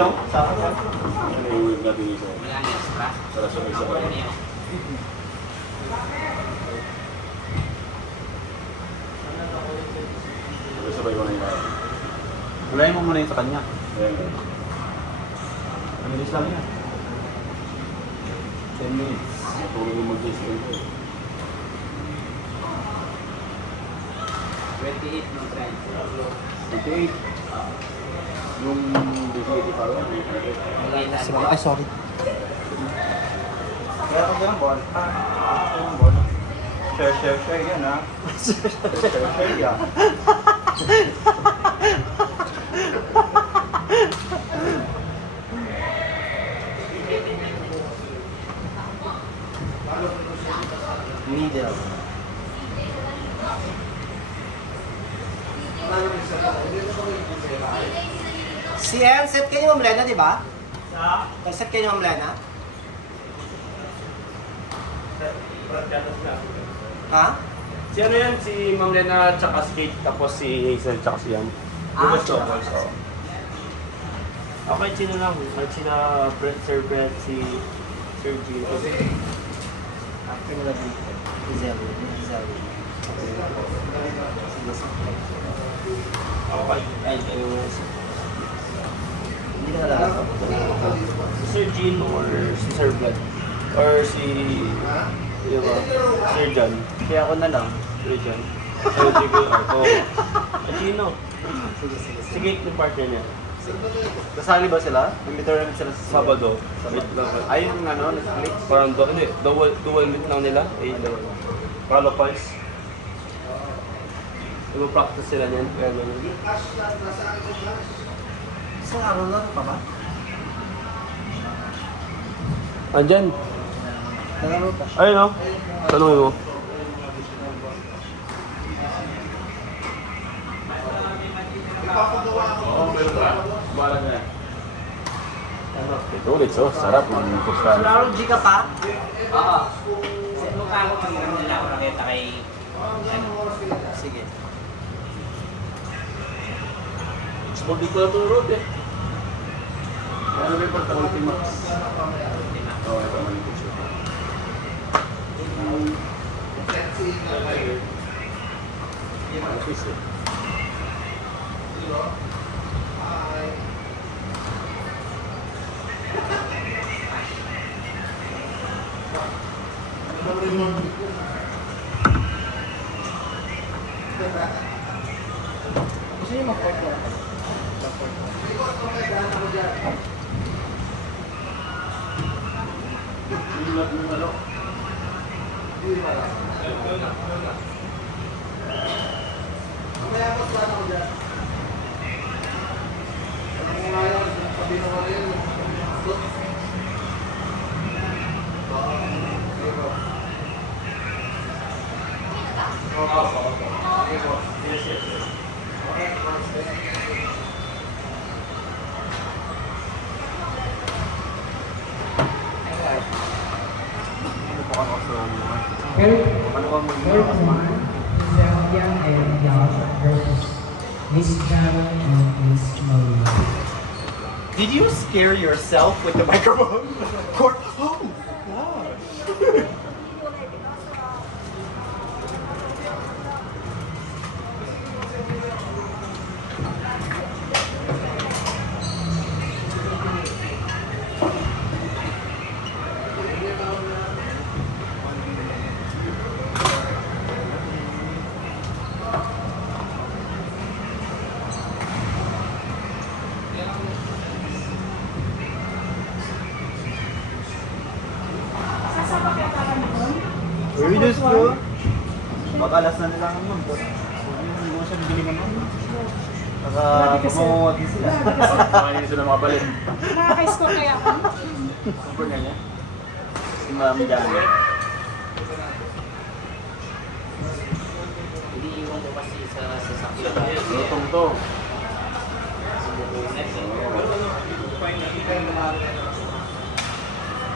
Ano? Sa akin? Ano yung natin isa? Wala na extra. Para sabay-sabay. Sabay-sabay ko na yung lahat. Ulayin mo muna yung sa kanya. Ayan nga. Ang bilis lang yan. 10 minutes. Matulog yung mag-discount ko. 28 no friend. 28. Yung DCAT pa rin. Ay, sorry. Kaya ko yan, ball. Ball. Share yan, ha? Share yan. Middle. Si El, set kayo Ma'am Lena, di ba? Nag-set kayo Ma'am Lena? Ha? Si ano yan? Si Ma'am Lena, tsaka si Kate, tapos si Hazel, tsaka si Yan. Ah, Lumas doubles, oo. Ako kahit sino lang. Kahit sina Sir Brett, si Sir Gino. After nila dito. Giselle. Ako kahit, ay, Hindi na nalala. si Sir Gino or si Sir Brett. Or si, yun ba, Sir John. Kaya ako na lang. Sir John. Sir Jigo, ako. Gino. Si Kate yung partner niya. Kasali ba sila? May tournament sila sa Sabado. Ay, yung ano, Netflix? Parang hindi, dual meet lang nila. Qualifies. Nag-practice sila niyan. Kaya ganun. Isang araw lang pa ba? Andyan. Nalaro pa. Ayun o. Tanungin mo. Bahala na yan. Ito ulit, so sarap ng kustan. Nalaro G ka pa? Oo. Sa mukha ko pag nila ako nakita kay Sige. Sport di ko na itong road eh. Ano ba yung pagka-ultimax? Oo, ito naman yung picture. Office eh. Gusto niyo mag-port ko? Zelda and Josh versus Miss Java and Miss Maria. Did you scare yourself with the microphone? Oh my gosh! Uy, Diyos ko! Pag-alas na nila ang mundo. Hindi mo siya bibili naman. Saka mamuwag din sila. Pakainin sila mga balin. Nakaka-score kaya ako. Super nga niya. Si Mami Dami. hindi iwan ko kasi sa sasakyan. Lutong to.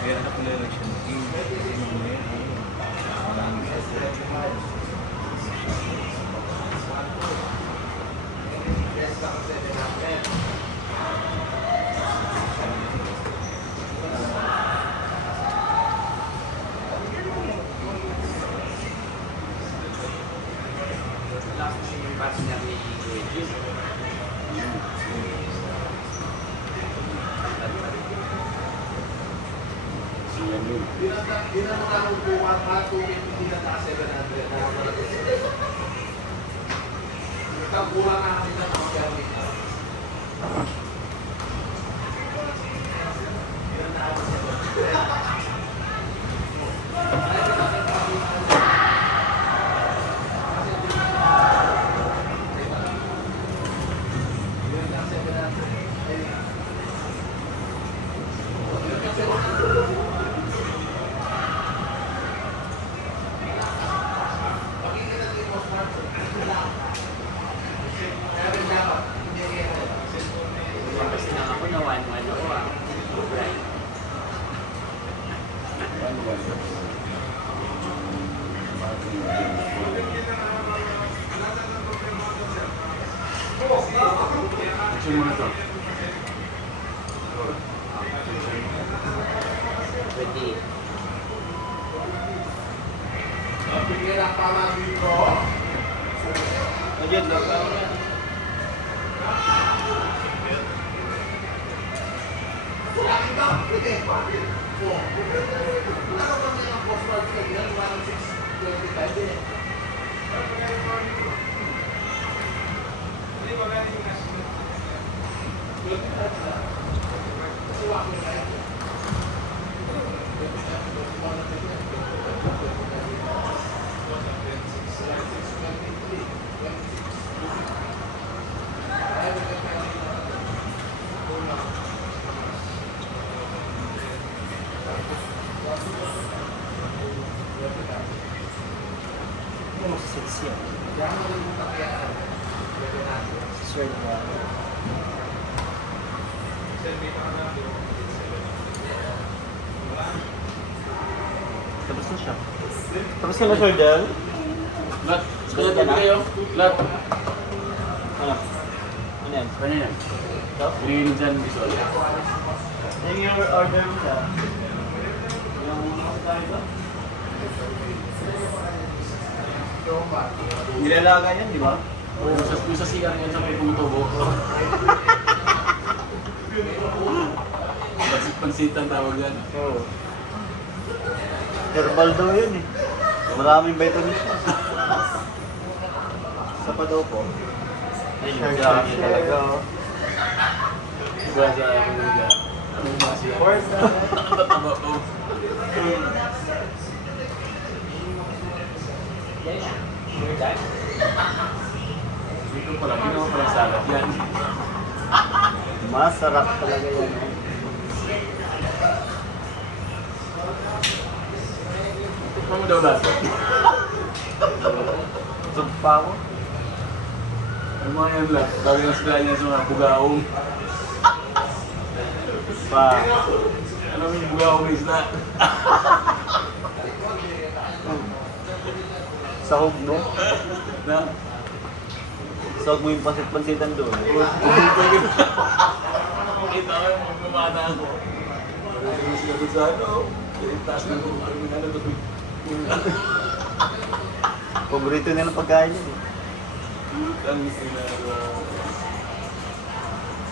Kaya na pala election. Hindi na mga bubuhat, mga 250 hindi na taas 700. Kulang na kami ng mga gamit. Kasi lang ako na 1-1 ako ah. Right. Action mo na to. Pwede. Again, lockdown na. Ano sa siya? Sure na. Tapos na siya. Tapos ka na, Sir Del? Lat, kaya tabi kayo. Lat. Ano? Ano yan? Kanya yan. Ito? Hinihinig dyan, Bisol. Yung order mo siya. Yung tayo ba? Nilalaga yan, di ba? Yung sa CR yan sa may tumutubo. Pansit ang tawag yan. Oo. Herbal daw yun eh. Maraming vitamins siya. Sa pa daw po. Ay, Grabe talaga oh. Diba sa ako nila? Anong masi yan? Course na. Tataba ko. Dito pala, ginawa pala salad yan. Masarap talaga yan. Tikman mo daw lahat. Busog pa ako. Ano mga yan lahat? Tawag na sila niya sa mga bugaong. Pa. Ano yung bugaong na isla? Sahog mo. Na? Sahog mo yung pansit-pansitan doon. Kita ko yung magmamana ako. Ano sila doon sa ano? Yung taas ng terminal na doon. Paborito nila pagkain yun eh. Ang sila.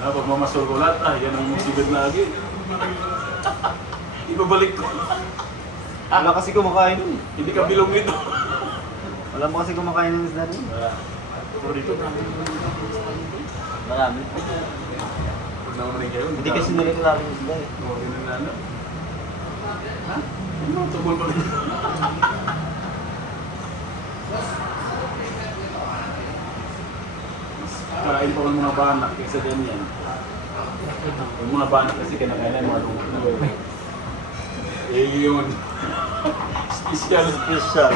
Pag mamasol ko lahat, yan ang sigad na lagi. Ibabalik ko. Wala kasi kumakain nun. Hindi ka bilong nito. Wala mo kasi kumakain ng isda nun. Paborito na. Marami. Huwag naman rin kayo. Hindi kasi nireklamo yung isda eh. Huwag yun na ano. Ha? Ano? Tubol pa rin. Kain pa ng mga banak kaysa ganyan. Yung mga banak kasi kinakailan mga lumot. Eh yun. Special. Special.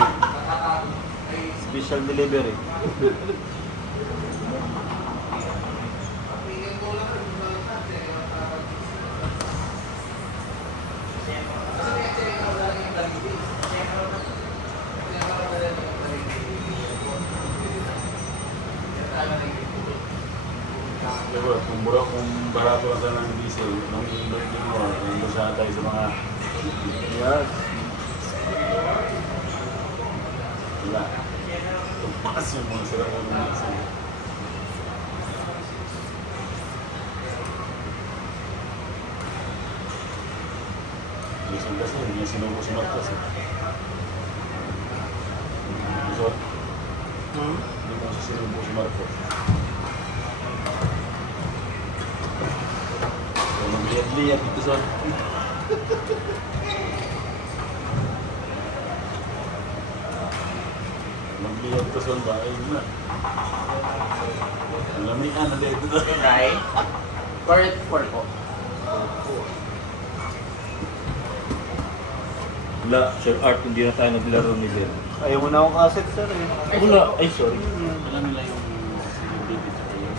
Special delivery. Diba, kung barato lang sana ng diesel, nung birthday mo, kung basahan tayo sa mga Yes. wala. Tumakas yung mga sila ko ng diesel. Jason kasi, hindi niya sinubo si Marcos eh. So, hindi ko sinubo si Marcos. So, magliyat-liyat dito sa... Magliyat ko sa bahay na. Lamian na dito na. Right? Correct 4 po. Wala, Sir Art, hindi na tayo naglaro ni Ben. Ayaw mo na akong cassette, sir. Eh. Wala, ay sorry. Alam nila yung si David at yung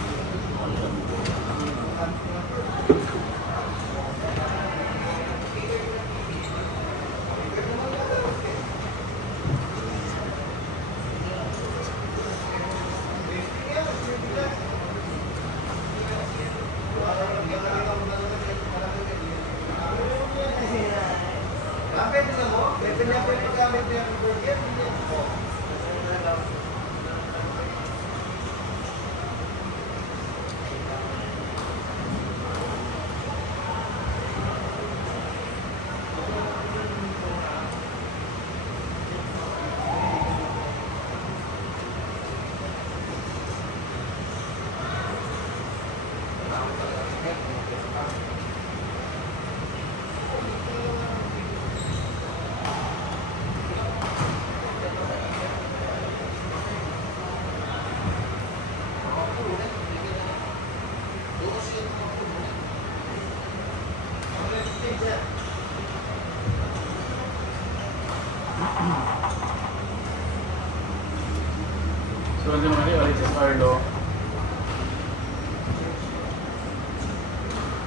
So, ano naman yun, Alexis Arlo.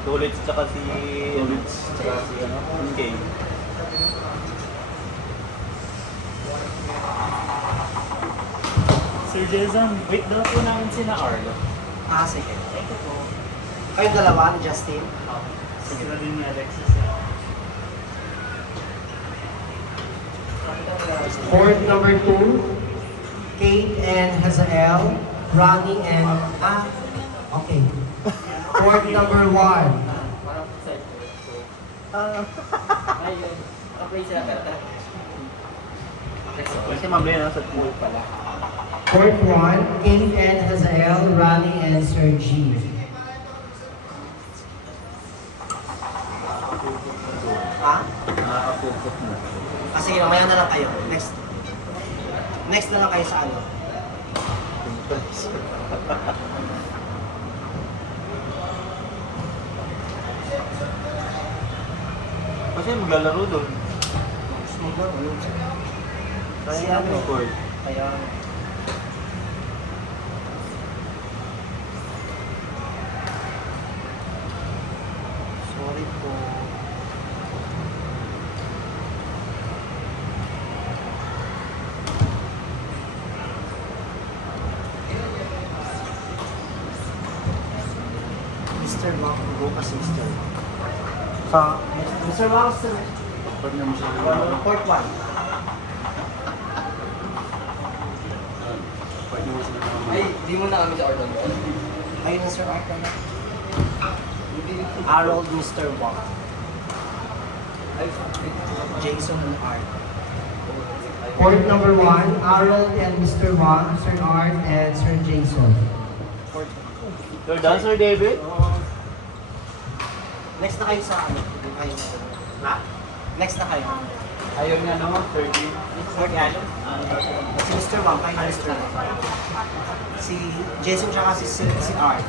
Tulits tsaka si... Tulits. Tsaka si ano? Okay. Sir Jason, wait daw po namin sina Arlo. Ah, sige. Thank you po. Kayong dalawa ni Justin. Sige na din ni Alexis. Court number 2, Kate and Hazael, Ronnie and... okay. Court number 1, Parang side po. Ayun. Okay sila pero. Kasi mamaya nasa pool pala. Court 1, Kate and Hazael, Ronnie and Sir G. Ha? Nakakapupot na. Ah, sige, mamaya na lang kayo. Next. Next na lang kayo sa ano. Kasi maglalaro doon. Si Kaya ano? ano court? Kaya... Sorry po. Mr. Wang, bukas Mr. Wang. Sa... Mr. Wang, Sir. Partner mo siya. Court 1. Partner mo siya. Ay, di mo na kami sa Arlo. Ayun na Sir Arthur na. Harold, Mr. Wang. Jason and Art. Court number 1, Harold and Mr. Wang, Sir Art and Sir Jason. You're done, Sir David? Next na kayo sa ano? Kayo na. Next na kayo. Ayaw niya naman, Sir D. Court ano? Si Mr. Wang, kayo na Mr. Wang. Si Jason tsaka si Art.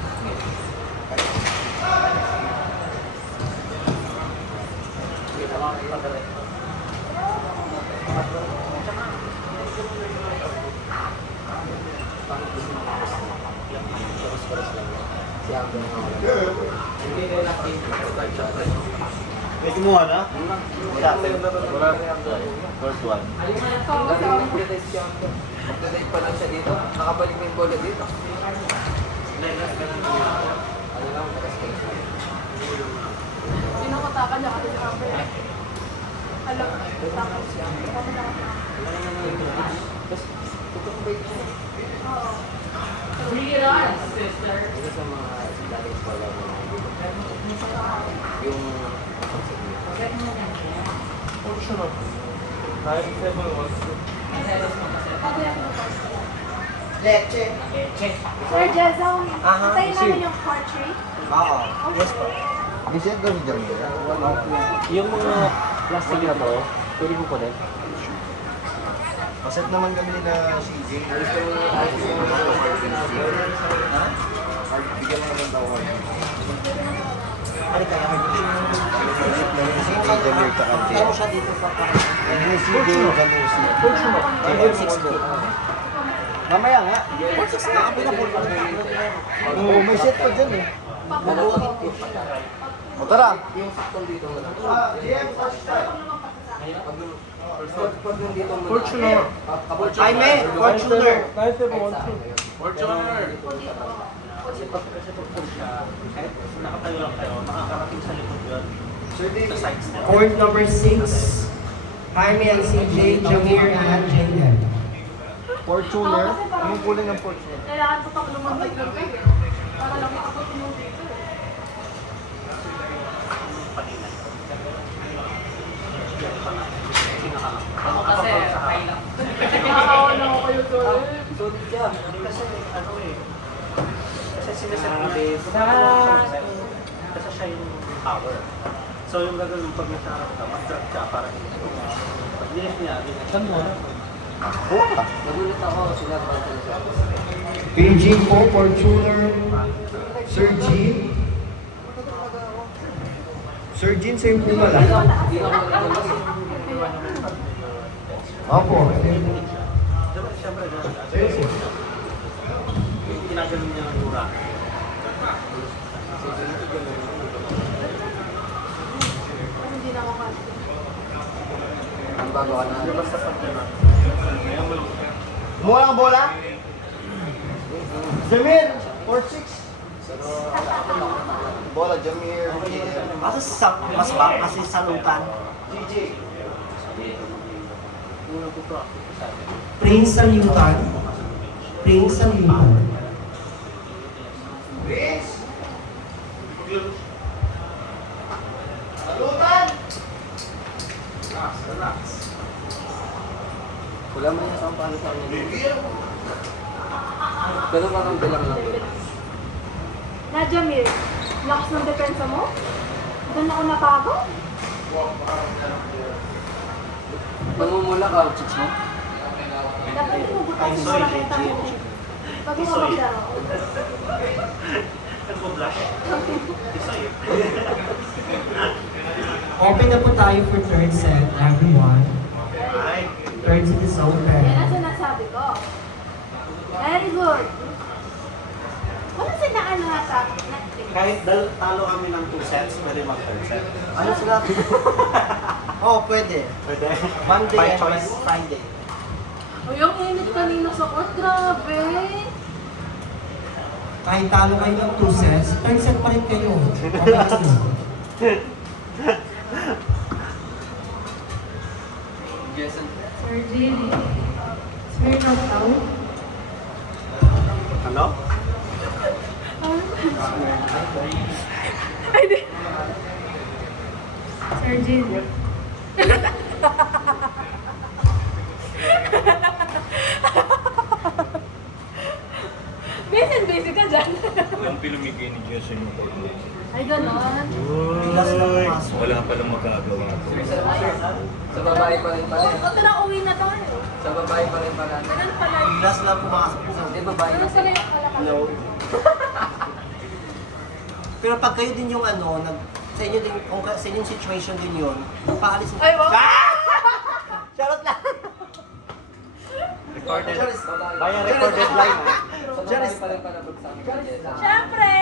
May kumuha na? Wala. Wala. First one. Magdadate pa lang siya dito. Nakabalik mo yung bola dito. Pinakatakan niya kasi sa camera. Alam, takot siya. Oo. Bring it on, sister. Ito sa mga dating pala yung Fortuner. 9712. Leche. Sir Jezong, Aha, tayo sige. namin yung portrait. Oo. Yes po. Visit ko ni Jamie. Yung mga plastic na to, pwede mo po din. Paset naman kami nila CJ. Ha? Bigyan mo naman daw. Ano kaya? Si Jamie ka kante. Ano siya dito sa parang? Hindi si Jamie Jamusi. Mamaya nga. Oo, may set pa dyan eh. O tara. Fortuner. Ay, may Fortuner. 9712. Fortuner! Kahit nakatayo lang kayo, makakarating sa likod yun. Sa sides nila. Court number 6, Jaime and CJ, Jamir and Jaden. Fortuner. Anong kulay ng Fortuner? Kailangan ko pang lumabay lang kayo. Para lang makabot mo dito. Ako kasi, high lang. Nakakawa na ako kayo doon. Kasi ano eh. Kasi sinaset mo base. Kasi siya yung power. So yung gagawin pag nasa harap ka, mag-drop siya para hindi. Pag lift niya, saan mo? Nagulit ako, sinabi ko siya. PG po, Fortuner, Sir Jean. Sir Jean, sa'yo po wala. Opo. Siyempre, ginagaling niya ng mura. Hindi na ako kasi. Basta pag gano'n. Kumuha ang bola? Jamir! 4-6. Bola, Jamir. Kasi mas ba? Kasi salutan. CJ. Unang ko practice sa akin. Prince Salutan. Prince Salutan. Chris! Salutan! Relax. Wala man yung sampalo sa kanya. Pero parang bilang lang. Na Jamir, lakas ng depensa mo? Doon ako nabago? Namumula ka, chicks mo? Dapat hinugutan mo para kita mo. Pag mo maglaro. Nagpo-blush. Isoy. Open na po tayo for third set, everyone. Ay. Third set is open. Yan ang sinasabi ko. Very good. Wala sinaano nga sa Kahit talo kami ng 2 sets, pwede mag-third set. Ano sila? Oo, pwede. Pwede. Monday By and choice. Friday. O yung init kanina sa court, grabe. Kahit talo kayo ng 2 sets, third set pa rin kayo. Okay lang yun. Jason. Sir Jimmy. Sir Nagtaw. Ano? Ay, di. Sir Jimmy. Busy ka dyan. Ang pinumigay ni Jason yung pag Ay, ganon. Bilas na pumasok. wala palang magagawa. Sa babae pa rin pala. Ito na uwi na tayo. Sa babae pa rin pala. Ganun pala. Bilas na pumasok. Di babae Ganun pala yung kalakal. No. Pero pag kayo din yung ano, sa inyo din, kung sa inyong situation din yun, paalis mo. Ay, wow. Charot lang. Recorded. Babae. Via recorded line. Sa babae pa rin pala bagsak ni Jason. Siyempre.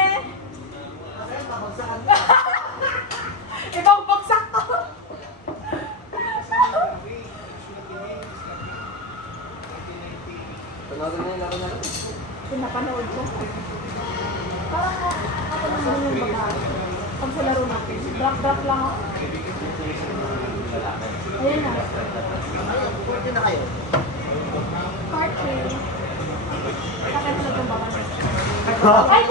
Ibang bagsak to. Panoorin na yung laro na rin. Pinapanood ko. Parang ako naman yung babae. Pag sa laro natin, drop lang ako. Ayan na. Pwede na kayo. Card game. Sakit sa itong babae. Ay,